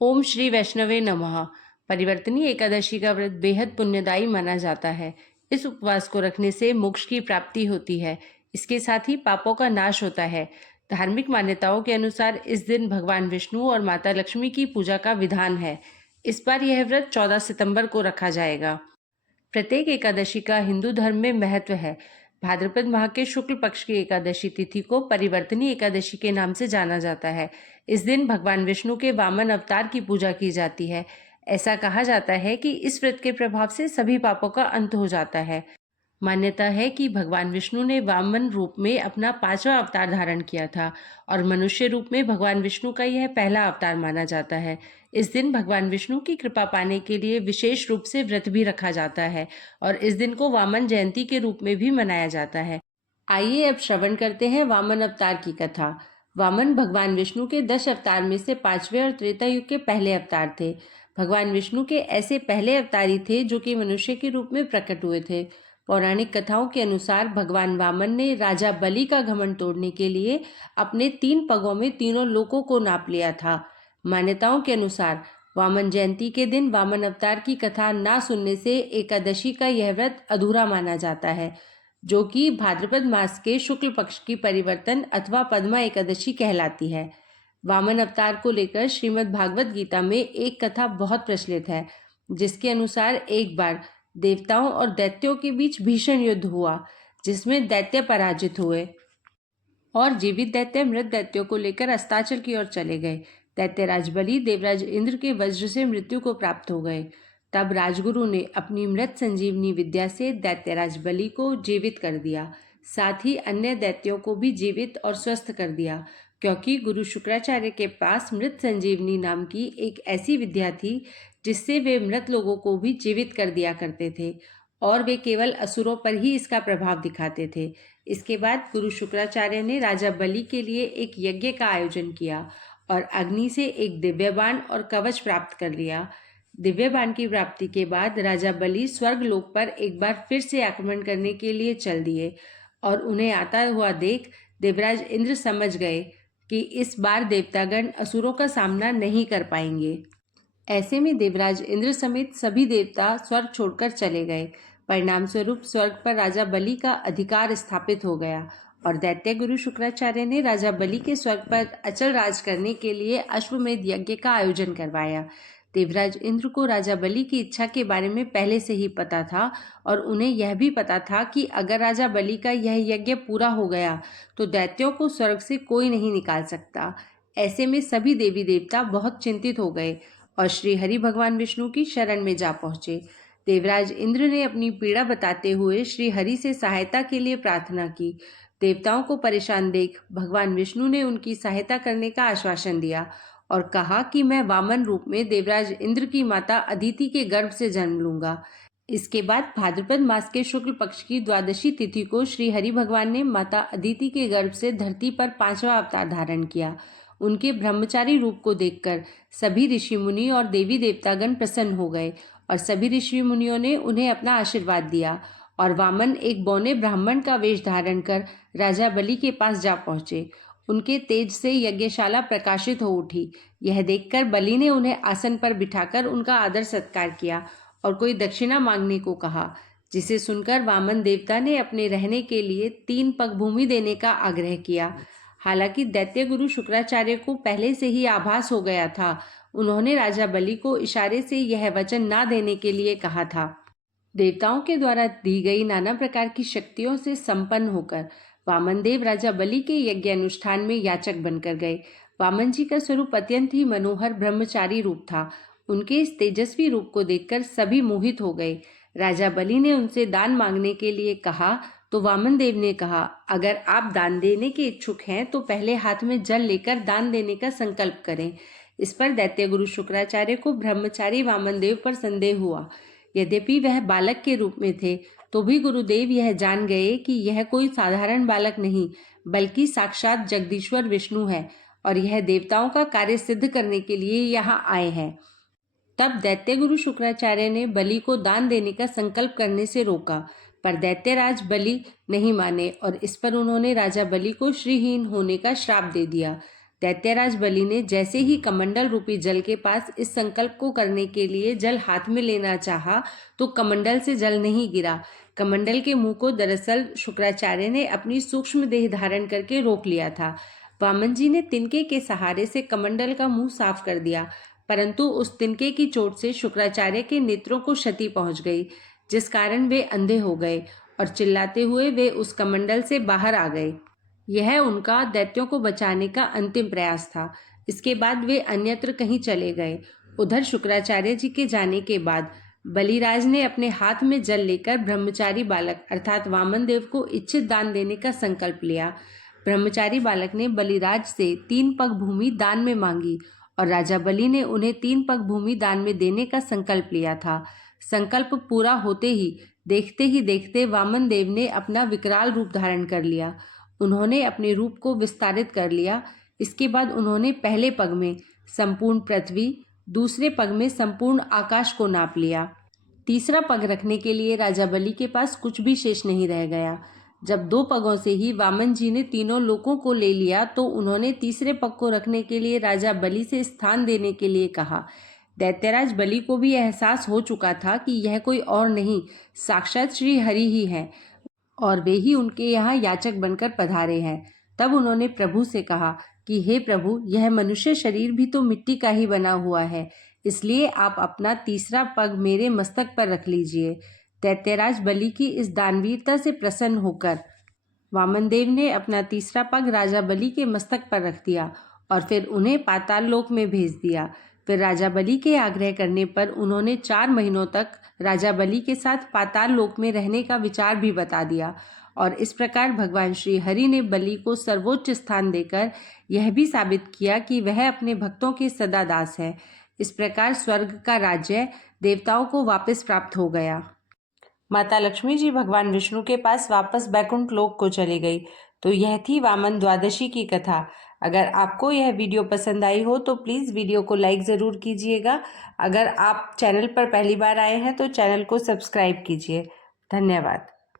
ओम श्री वैष्णवे नमः। परिवर्तनी एकादशी का व्रत बेहद पुण्यदायी माना जाता है। इस उपवास को रखने से मोक्ष की प्राप्ति होती है। इसके साथ ही पापों का नाश होता है। धार्मिक मान्यताओं के अनुसार इस दिन भगवान विष्णु और माता लक्ष्मी की पूजा का विधान है। इस बार यह व्रत 14 सितंबर को रखा जाएगा। प्रत्येक एकादशी का हिंदू धर्म में महत्व है। भाद्रपद माह के शुक्ल पक्ष की एकादशी तिथि को परिवर्तनी एकादशी के नाम से जाना जाता है। इस दिन भगवान विष्णु के वामन अवतार की पूजा की जाती है। ऐसा कहा जाता है कि इस व्रत के प्रभाव से सभी पापों का अंत हो जाता है। मान्यता है कि भगवान विष्णु ने वामन रूप में अपना 5वां अवतार धारण किया था और मनुष्य रूप में भगवान विष्णु का यह पहला अवतार माना जाता है। इस दिन भगवान विष्णु की कृपा पाने के लिए विशेष रूप से व्रत भी रखा जाता है और इस दिन को वामन जयंती के रूप में भी मनाया जाता है। आइए अब श्रवण करते हैं वामन अवतार की कथा। वामन भगवान विष्णु के 10 अवतार में से 5वें और त्रेता युग के पहले अवतार थे। भगवान विष्णु के ऐसे पहले अवतारी थे जो कि मनुष्य के रूप में प्रकट हुए थे। पौराणिक कथाओं के अनुसार भगवान वामन ने राजा बलि का घमंड तोड़ने के लिए अपने 3 पगों में तीनों लोकों को नाप लिया था। मान्यताओं के अनुसार वामन जयंती के दिन वामन अवतार की कथा ना सुनने से एकादशी का यह व्रत अधूरा माना जाता है, जो कि भाद्रपद मास के शुक्ल पक्ष की परिवर्तन अथवा पद्मा एकादशी कहलाती है। वामन अवतार को लेकर श्रीमद् भागवत गीता में एक कथा बहुत प्रचलित है, जिसके अनुसार एक बार देवताओं और दैत्यों के बीच भीषण युद्ध हुआ, जिसमें दैत्य पराजित हुए और जीवित दैत्य मृत दैत्यों को लेकर अस्ताचल की ओर चले गए। दैत्यराज बलि देवराज इंद्र के वज्र से मृत्यु को प्राप्त हो गए। तब राजगुरु ने अपनी मृत संजीवनी विद्या से दैत्यराज बलि को जीवित कर दिया, साथ ही अन्य दैत्यों को भी जीवित और स्वस्थ कर दिया, क्योंकि गुरु शुक्राचार्य के पास मृत संजीवनी नाम की एक ऐसी विद्या थी जिससे वे मृत लोगों को भी जीवित कर दिया करते थे और वे केवल असुरों पर ही इसका प्रभाव दिखाते थे। इसके बाद गुरु शुक्राचार्य ने राजा बलि के लिए एक यज्ञ का आयोजन किया और अग्नि से एक दिव्य बाण और कवच प्राप्त कर लिया। दिव्य बाण की प्राप्ति के बाद राजा बलि स्वर्ग लोक पर एक बार फिर से आक्रमण करने के लिए चल दिए और उन्हें आता हुआ देख देवराज इंद्र समझ गए कि इस बार देवतागण असुरों का सामना नहीं कर पाएंगे। ऐसे में देवराज इंद्र समेत सभी देवता स्वर्ग छोड़कर चले गए। परिणाम स्वरूप स्वर्ग पर राजा बलि का अधिकार स्थापित हो गया और दैत्य गुरु शुक्राचार्य ने राजा बलि के स्वर्ग पर अचल राज करने के लिए अश्वमेध यज्ञ का आयोजन करवाया। देवराज इंद्र को राजा बलि की इच्छा के बारे में पहले से ही पता था और उन्हें यह भी पता था कि अगर राजा बलि का यह यज्ञ पूरा हो गया तो दैत्यों को स्वर्ग से कोई नहीं निकाल सकता। ऐसे में सभी देवी देवता बहुत चिंतित हो गए और श्री हरि भगवान विष्णु की शरण में जा पहुंचे। देवराज इंद्र ने अपनी पीड़ा बताते हुए श्री हरि से सहायता के लिए प्रार्थना की। देवताओं को परेशान देख भगवान विष्णु ने उनकी सहायता करने का आश्वासन दिया और कहा कि मैं वामन रूप में देवराज इंद्र की माता अदिति के गर्भ से जन्म लूंगा। इसके बाद भाद्रपद मास के शुक्ल पक्ष की द्वादशी तिथि को श्री हरि भगवान ने माता अदिति के गर्भ से धरती पर 5वां अवतार धारण किया। उनके ब्रह्मचारी रूप को देखकर सभी ऋषि मुनि और देवी देवतागण प्रसन्न हो गए और सभी ऋषि मुनियों ने उन्हें अपना आशीर्वाद दिया और वामन एक बौने ब्राह्मण का वेश धारण कर राजा बलि के पास जा पहुंचे। उनके तेज से यज्ञशाला प्रकाशित हो उठी। यह देखकर बलि ने उन्हें आसन पर बिठाकर उनका आदर सत्कार किया और कोई दक्षिणा मांगने को कहा, जिसे सुनकर वामन देवता ने अपने रहने के लिए 3 पग भूमि देने का आग्रह किया। हालांकि दैत्य गुरु शुक्राचार्य को पहले से ही आभास हो गया था। उन्होंने राजा बलि को इशारे से यह वचन ना देने के लिए कहा था। देवताओं के द्वारा दी गई नाना प्रकार की शक्तियों से संपन्न होकर वामन देव राजा बलि के यज्ञ अनुष्ठान में याचक बनकर गए। वामन जी का स्वरूप अत्यंत ही मनोहर ब्रह्मचारी रूप था। उनके इस तेजस्वी रूप को देखकर सभी मोहित हो गए। राजा बलि ने उनसे दान मांगने के लिए कहा तो वामन देव ने कहा, अगर आप दान देने के इच्छुक हैं तो पहले हाथ में जल लेकर दान देने का संकल्प करें। इस पर दैत्य गुरु शुक्राचार्य को ब्रह्मचारी वामन देव पर संदेह हुआ। यद्यपि वह बालक के रूप में थे तो भी गुरुदेव यह जान गए कि यह कोई साधारण बालक नहीं बल्कि साक्षात जगदीश्वर विष्णु है और यह देवताओं का कार्य सिद्ध करने के लिए यहाँ आए हैं। तब दैत्य गुरु शुक्राचार्य ने बलि को दान देने का संकल्प करने से रोका, पर दैत्यराज बलि नहीं माने और इस पर उन्होंने राजा बलि को श्रीहीन होने का श्राप दे दिया। दैत्यराज बलि ने जैसे ही कमंडल रूपी जल के पास इस संकल्प को करने के लिए जल हाथ में लेना चाहा तो कमंडल से जल नहीं गिरा। कमंडल के मुंह को दरअसल शुक्राचार्य ने अपनी सूक्ष्म देह धारण करके रोक लिया था। वामन जी ने तिनके के सहारे से कमंडल का मुंह साफ कर दिया, परंतु उस तिनके की चोट से शुक्राचार्य के नेत्रों को क्षति पहुंच गई, जिस कारण वे अंधे हो गए और चिल्लाते हुए वे उस कमंडल से बाहर आ गए। यह उनका दैत्यों को बचाने का अंतिम प्रयास था। इसके बाद वे अन्यत्र कहीं चले गए। उधर शुक्राचार्य जी के जाने के बाद बलिराज ने अपने हाथ में जल लेकर ब्रह्मचारी बालक अर्थात वामन देव को इच्छित दान देने का संकल्प लिया। ब्रह्मचारी बालक ने बलिराज से 3 पग भूमि दान में मांगी और राजा बलि ने उन्हें 3 पग भूमि दान में देने का संकल्प लिया था। संकल्प पूरा होते ही देखते वामन देव ने अपना विकराल रूप धारण कर लिया। उन्होंने अपने रूप को विस्तारित कर लिया। इसके बाद उन्होंने पहले पग में संपूर्ण पृथ्वी, दूसरे पग में संपूर्ण आकाश को नाप लिया। तीसरा पग रखने के लिए राजा बलि के पास कुछ भी शेष नहीं रह गया। जब 2 पगों से ही वामन जी ने तीनों लोकों को ले लिया तो उन्होंने तीसरे पग को रखने के लिए राजा बलि से स्थान देने के लिए कहा। दैत्यराज बलि को भी एहसास हो चुका था कि यह कोई और नहीं, साक्षात श्री हरि ही हैं और वे ही उनके यहाँ याचक बनकर पधारे हैं। तब उन्होंने प्रभु से कहा कि हे प्रभु, यह मनुष्य शरीर भी तो मिट्टी का ही बना हुआ है, इसलिए आप अपना तीसरा पग मेरे मस्तक पर रख लीजिए। दैत्यराज बलि की इस दानवीरता से प्रसन्न होकर वामनदेव ने अपना तीसरा पग राजा बलि के मस्तक पर रख दिया और फिर उन्हें पाताल लोक में भेज दिया। फिर राजा बलि के आग्रह करने पर उन्होंने 4 महीनों तक राजा बलि के साथ पाताल लोक में रहने का विचार भी बता दिया और इस प्रकार भगवान श्री हरि ने बलि को सर्वोच्च स्थान देकर यह भी साबित किया कि वह अपने भक्तों के सदा दास है। इस प्रकार स्वर्ग का राज्य देवताओं को वापस प्राप्त हो गया। माता लक्ष्मी जी भगवान विष्णु के पास वापस बैकुंठ लोक को चली गई। तो यह थी वामन द्वादशी की कथा। अगर आपको यह वीडियो पसंद आई हो तो प्लीज़ वीडियो को लाइक ज़रूर कीजिएगा। अगर आप चैनल पर पहली बार आए हैं तो चैनल को सब्सक्राइब कीजिए। धन्यवाद।